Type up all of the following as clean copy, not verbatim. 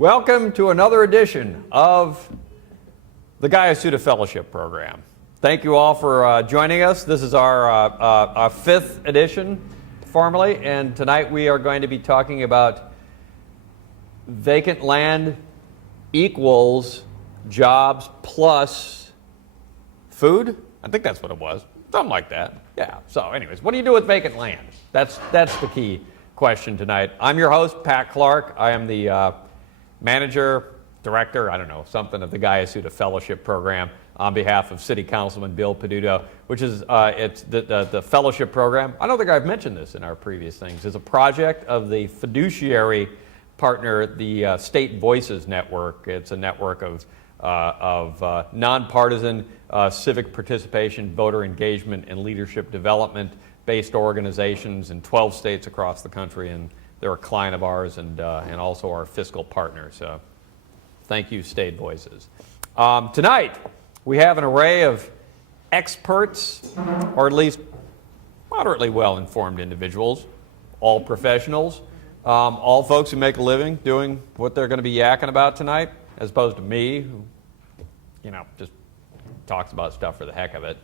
Welcome to another edition of the Guyasuta Fellowship Program. Thank you all for joining us. This is our fifth edition formally, and tonight we are going to be talking about vacant land equals jobs plus food. I think that's what it was. Something like that. Yeah. So anyways, what do you do with vacant land? That's the key question tonight. I'm your host, Pat Clark. I am the manager, director, I don't know, something of the Guyasuta Fellowship Program on behalf of City Councilman Bill Peduto, which is it's the fellowship program. I don't think I've mentioned this in our previous things. It's a project of the fiduciary partner, the State Voices Network. It's a network of nonpartisan civic participation, voter engagement, and leadership development-based organizations in 12 states across the country, and they're a client of ours and also our fiscal partner. So thank you, State Voices. Tonight, we have an array of experts, or at least moderately well-informed individuals, all professionals, all folks who make a living doing what they're going to be yakking about tonight, as opposed to me, who, just talks about stuff for the heck of it,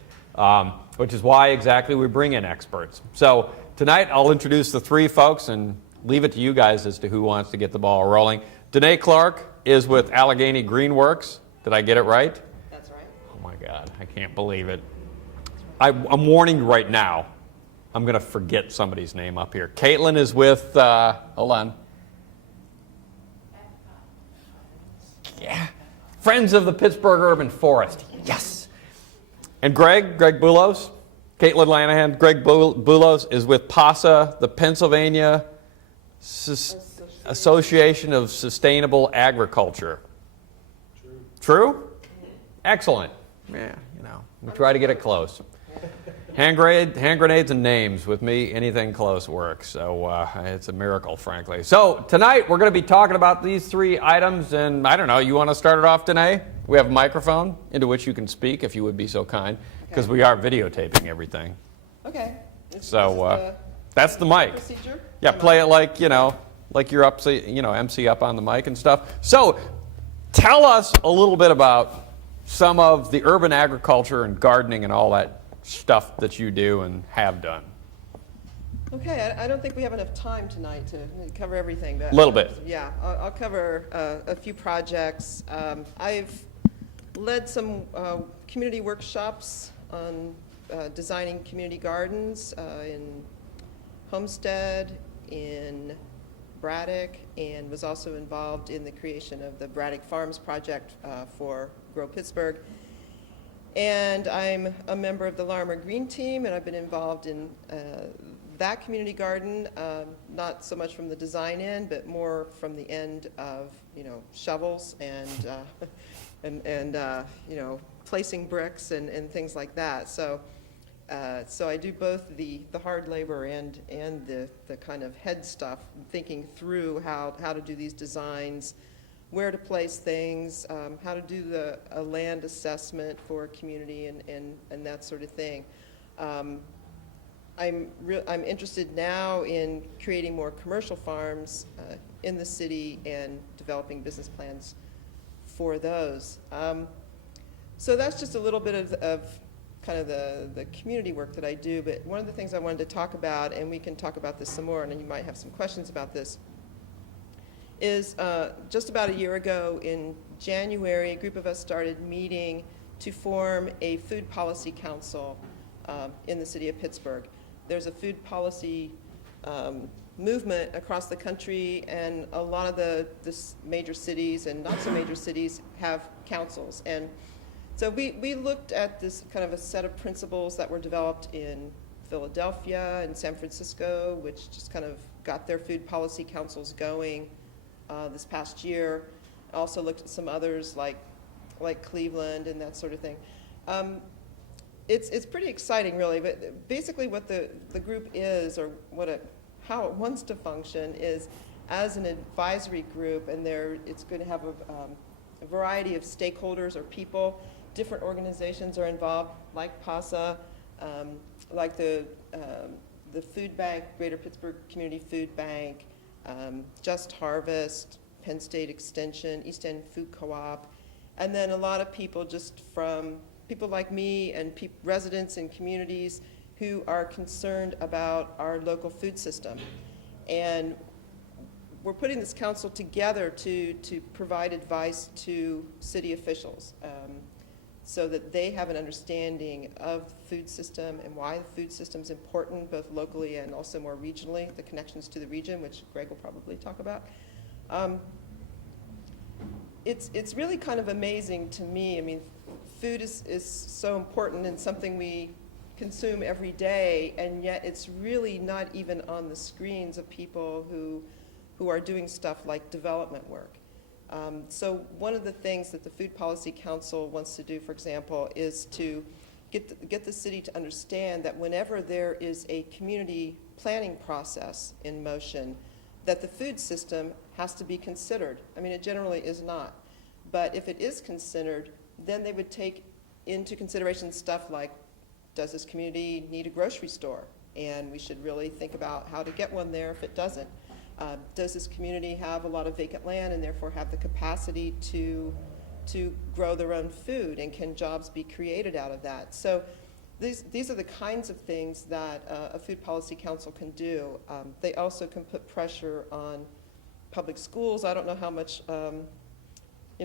which is why exactly we bring in experts. So tonight, I'll introduce the three folks and leave it to you guys as to who wants to get the ball rolling. Danae Clark is with Allegheny Greenworks. Did I get it right? That's right. Oh my God, I can't believe it. I'm warning you right now, I'm going to forget somebody's name up here. Caitlin is with, hold on. Yeah. Friends of the Pittsburgh Urban Forest. Yes. And Greg Boulos, Caitlin Lanahan, Greg Boulos is with PASA, the Pennsylvania Association of Sustainable Agriculture. True? Excellent. Yeah, we try to get it close. Hand grenades and names. With me, anything close works. So it's a miracle, frankly. So tonight we're going to be talking about these three items, and I don't know, you want to start it off, Danae? We have a microphone into which you can speak if you would be so kind, because we are videotaping everything. Okay. So that's the mic. Procedure? Yeah, play it like you're up, MC up on the mic and stuff. So tell us a little bit about some of the urban agriculture and gardening and all that stuff that you do and have done. Okay, I don't think we have enough time tonight to cover everything. A little bit. Yeah, I'll cover a few projects. I've led some community workshops on designing community gardens in Homestead, in Braddock, and was also involved in the creation of the Braddock Farms project for Grow Pittsburgh. And I'm a member of the Larmer Green Team, and I've been involved in that community garden, not so much from the design end, but more from the end of shovels and placing bricks and things like that. So I do both the hard labor and the kind of head stuff, thinking through how to do these designs, where to place things, how to do a land assessment for a community and that sort of thing. I'm interested now in creating more commercial farms in the city and developing business plans for those. So that's just a little bit of kind of the community work that I do, but one of the things I wanted to talk about, and we can talk about this some more, and you might have some questions about this, is just about a year ago in January, a group of us started meeting to form a food policy council in the city of Pittsburgh. There's a food policy movement across the country, and a lot of the major cities and not so major cities have councils. And so we looked at this kind of a set of principles that were developed in Philadelphia and San Francisco, which just kind of got their food policy councils going this past year. I also looked at some others like Cleveland and that sort of thing. It's pretty exciting, really. But basically, what the group is, or how it wants to function, is as an advisory group, and it's going to have a variety of stakeholders or people. Different organizations are involved, like PASA, like the food bank, Greater Pittsburgh Community Food Bank, Just Harvest, Penn State Extension, East End Food Co-op, and then a lot of people just from people like me and residents in communities who are concerned about our local food system. And we're putting this council together to provide advice to city officials so that they have an understanding of the food system and why the food system is important, both locally and also more regionally, the connections to the region, which Greg will probably talk about. It's really kind of amazing to me. I mean, food is so important and something we consume every day, and yet it's really not even on the screens of people who are doing stuff like development work. So one of the things that the Food Policy Council wants to do, for example, is to get the city to understand that whenever there is a community planning process in motion, that the food system has to be considered. I mean, it generally is not. But if it is considered, then they would take into consideration stuff like, does this community need a grocery store? And we should really think about how to get one there if it doesn't. Does this community have a lot of vacant land and therefore have the capacity to grow their own food, and can jobs be created out of that? So these are the kinds of things that a Food Policy Council can do. They also can put pressure on public schools. I don't know how much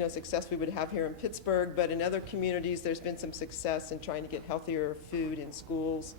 success we would have here in Pittsburgh, but in other communities there's been some success in trying to get healthier food in schools.